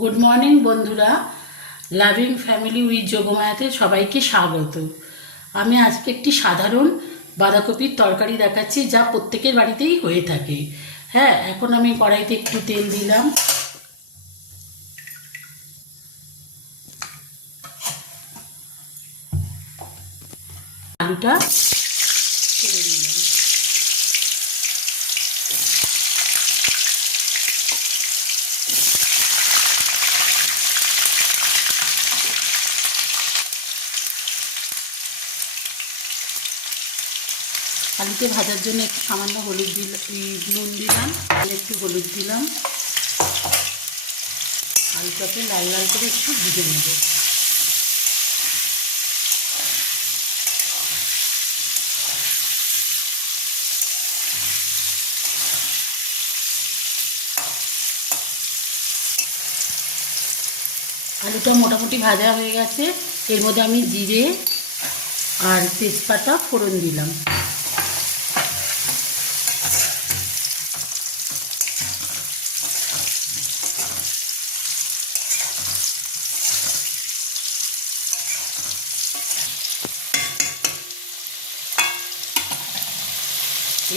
Good morning বন্ধুরা, loving family with যোগমায়াতে সবাইকে স্বাগত। আমি আজকে একটি সাধারণ বাঁধাকপির তরকারি দেখাচ্ছি, যা প্রত্যেকের বাড়িতেই হয়ে থাকে। হ্যাঁ, এখন আমি কড়াইতে একটু তেল দিলাম, আলুটা ছেড়ে দিলাম। আলুতে ভাজার জন্য একটু সামান্য নুন দিলাম, একটু হলুদ দিলাম। আলুটাকে লাল লাল করে একটু ভেজে নেব। আলুটা মোটামুটি ভাজা হয়ে গেছে। এর মধ্যে আমি জিরে আর তেজপাতা ফোড়ন দিলাম।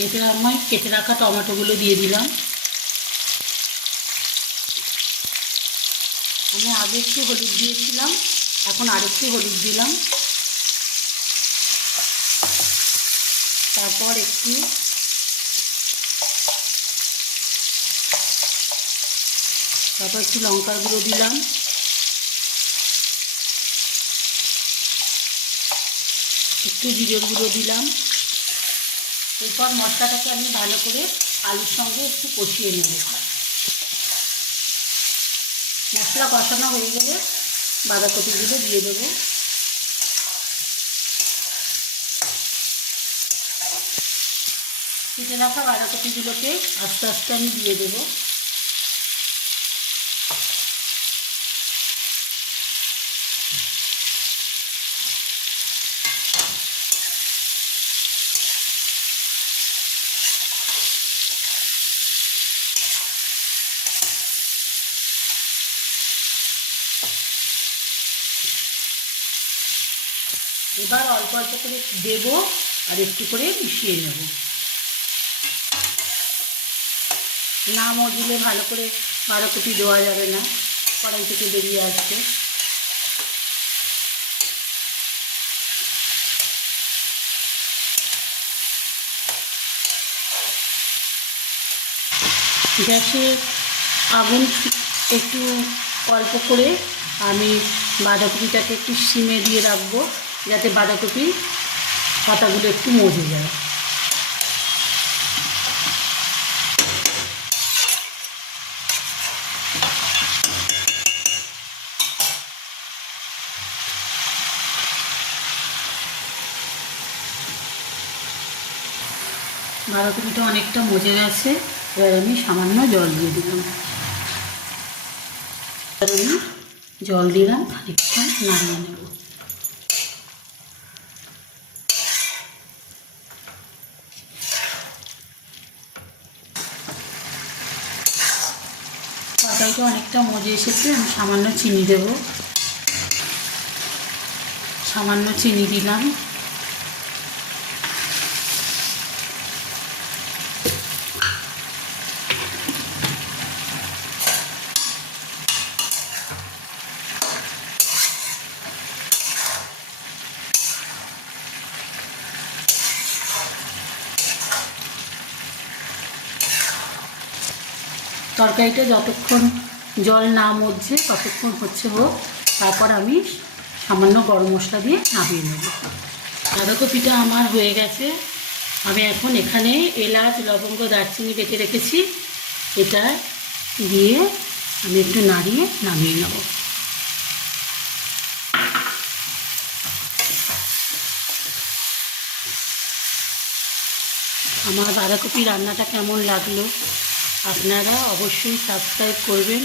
এতে আমি কেটে রাখা টমেটোগুলো দিয়ে দিলাম। আমি আগে একটু হলুদ দিয়েছিলাম, এখন আরেকটু হলুদ দিলাম। তারপর একটু লঙ্কার গুঁড়ো দিলাম। একটু জিরের গুঁড়ো দিলাম। এরপর মশলাটাকে আমি ভালো করে আলুর সঙ্গে একটু কষিয়ে নেব। মশলা কষানো হয়ে গেলে বাঁধাকপিগুলো দিয়ে দেবো। কেটে রাখা বাঁধাকপিগুলোকে আস্তে আস্তে আমি দিয়ে দেবো। এবার অল্প অল্প করে দেবো আর একটু করে মিশিয়ে নেব। না মজলে ভালো করে বাঁধাকপি দেওয়া যাবে না, কড়াই থেকে বেরিয়ে আসবে। গ্যাসের আগুন একটু অল্প করে আমি বাঁধাকপিটাকে একটু সিমে দিয়ে রাখবো, যাতে বাঁধাকপির পাতাগুলো একটু মজে যায়। বাঁধাকপিটা অনেকটা মজে গেছে। এবার আমি সামান্য জল দিয়ে দিলাম। আমি জল দিলাম, খানিকটা নাড়িয়ে নেব। তরকারিটা অনেকটা মজে এসেছে। আমি সামান্য চিনি দেব। সামান্য চিনি দিলাম। তরকারিটা যতক্ষণ জল না মরছে ততক্ষণ হোক। তারপর আমি সামান্য গরম মশলা দিয়ে নামিয়ে নেব। বাঁধাকপিটা আমার হয়ে গেছে। আমি এখন এখানে এলাচ, লবঙ্গ, দারচিনি বেটে রেখেছি, এটা দিয়ে আমি একটু নাড়িয়ে নামিয়ে নেব। আমার বাঁধাকপি রান্নাটা কেমন লাগলো আপনারা অবশ্যই সাবস্ক্রাইব করবেন।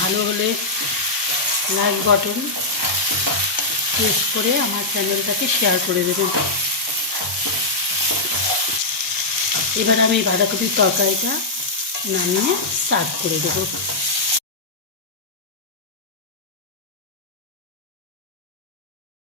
ভালো হলে লাইক বাটন প্রেস করে আমার চ্যানেলটাকে শেয়ার করে দেবেন। এবার আমি বাঁধাকপির তরকারিটা নামিয়ে সার্ভ করে দেবো।